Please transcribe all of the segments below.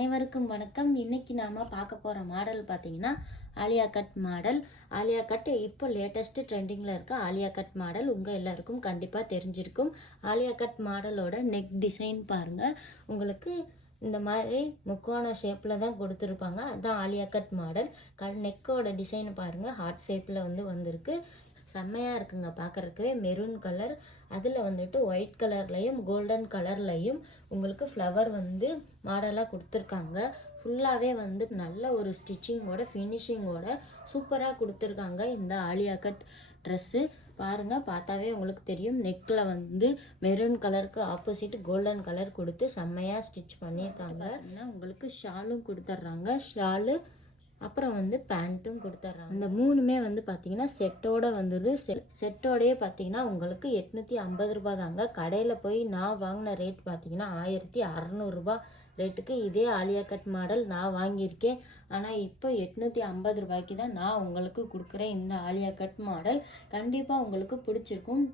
அனைவருக்கும் வணக்கம். இன்னைக்கு நாம பார்க்க போற மாடல் பார்த்தீங்கன்னா Alia cut model. Alia cut இப்போ லேட்டஸ்ட் ட்ரெண்டிங்கில் இருக்க ஆலியா கட் மாடல் உங்கள் எல்லாருக்கும் கண்டிப்பாக தெரிஞ்சிருக்கும். ஆலியா கட் மாடலோட நெக் டிசைன் பாருங்கள். உங்களுக்கு இந்த மாதிரி முக்கோண ஷேப்பில் தான் கொடுத்துருப்பாங்க. அதுதான் ஆலியா கட் மாடல். நெக்கோட டிசைன் பாருங்கள், ஹார்ட் ஷேப்பில் வந்திருக்கு. செம்மையாக இருக்குங்க பார்க்குறதுக்கு. மெரூன் கலர், அதில் வந்துட்டு ஒயிட் கலர்லையும் கோல்டன் கலர்லையும் உங்களுக்கு ஃப்ளவர் மாடலாக கொடுத்துருக்காங்க. ஃபுல்லாகவே நல்ல ஒரு ஸ்டிச்சிங்கோட ஃபினிஷிங்கோட சூப்பராக கொடுத்துருக்காங்க இந்த ஆலியா கட் ட்ரெஸ்ஸு. பாருங்கள், பார்த்தாவே உங்களுக்கு தெரியும். நெக்கில் மெரூன் கலருக்கு ஆப்போசிட் கோல்டன் கலர் கொடுத்து செம்மையாக ஸ்டிச் பண்ணியிருக்காங்க. உங்களுக்கு ஷாலும் கொடுத்துட்றாங்க. ஷாலு அப்புறம் பேண்ட்டும் கொடுத்துட்றாங்க. இந்த மூணுமே பார்த்தீங்கன்னா செட்டோட வந்துடுது. செட்டோடையே பார்த்தீங்கன்னா உங்களுக்கு 850 ரூபா தாங்க. கடையில் போய் நான் வாங்கின ரேட் பார்த்தீங்கன்னா 1600 ரூபா ரேட்டுக்கு இதே ஆலியா கட் மாடல் நான் வாங்கியிருக்கேன். ஆனால் இப்போ 850 ரூபாய்க்கு தான் நான் உங்களுக்கு கொடுக்குறேன். இந்த ஆலியா கட் மாடல் கண்டிப்பாக உங்களுக்கு பிடிச்சிருக்கும்.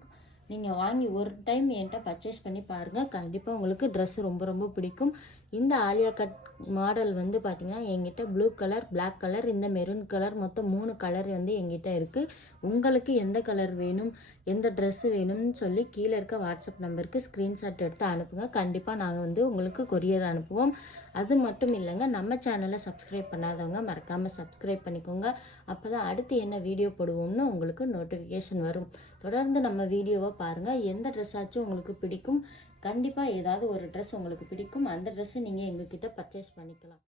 நீங்கள் வாங்கி ஒரு டைம் என்கிட்ட பர்ச்சேஸ் பண்ணி பாருங்கள். கண்டிப்பாக உங்களுக்கு ட்ரெஸ் ரொம்ப ரொம்ப பிடிக்கும். இந்த ஆலியா கட் மாடல் பார்த்தீங்கன்னா எங்கிட்ட ப்ளூ கலர், பிளாக் கலர், இந்த மெரூன் கலர், மொத்தம் 3 கலர் எங்கிட்ட இருக்குது. உங்களுக்கு எந்த கலர் வேணும், எந்த ட்ரெஸ்ஸு வேணும்னு சொல்லி கீழே இருக்க வாட்ஸ்அப் நம்பருக்கு ஸ்க்ரீன்ஷாட் எடுத்து அனுப்புங்க. கண்டிப்பாக நாங்கள் உங்களுக்கு கொரியர் அனுப்புவோம். அது மட்டும் இல்லைங்க, நம்ம சேனலை சப்ஸ்கிரைப் பண்ணாதவங்க மறக்காமல் சப்ஸ்கிரைப் பண்ணிக்கோங்க. அப்போ தான் அடுத்து என்ன வீடியோ போடுவோம்னு உங்களுக்கு நோட்டிஃபிகேஷன் வரும். தொடர்ந்து நம்ம வீடியோவை பாருங்கள். எந்த ட்ரெஸ் ஆச்சும் உங்களுக்கு பிடிக்கும். கண்டிப்பாக ஏதாவது ஒரு ட்ரெஸ் உங்களுக்கு பிடிக்கும். அந்த ட்ரெஸ்ஸை நீங்கள் எங்ககிட்ட பர்ச்சேஸ் பண்ணிக்கலாம்.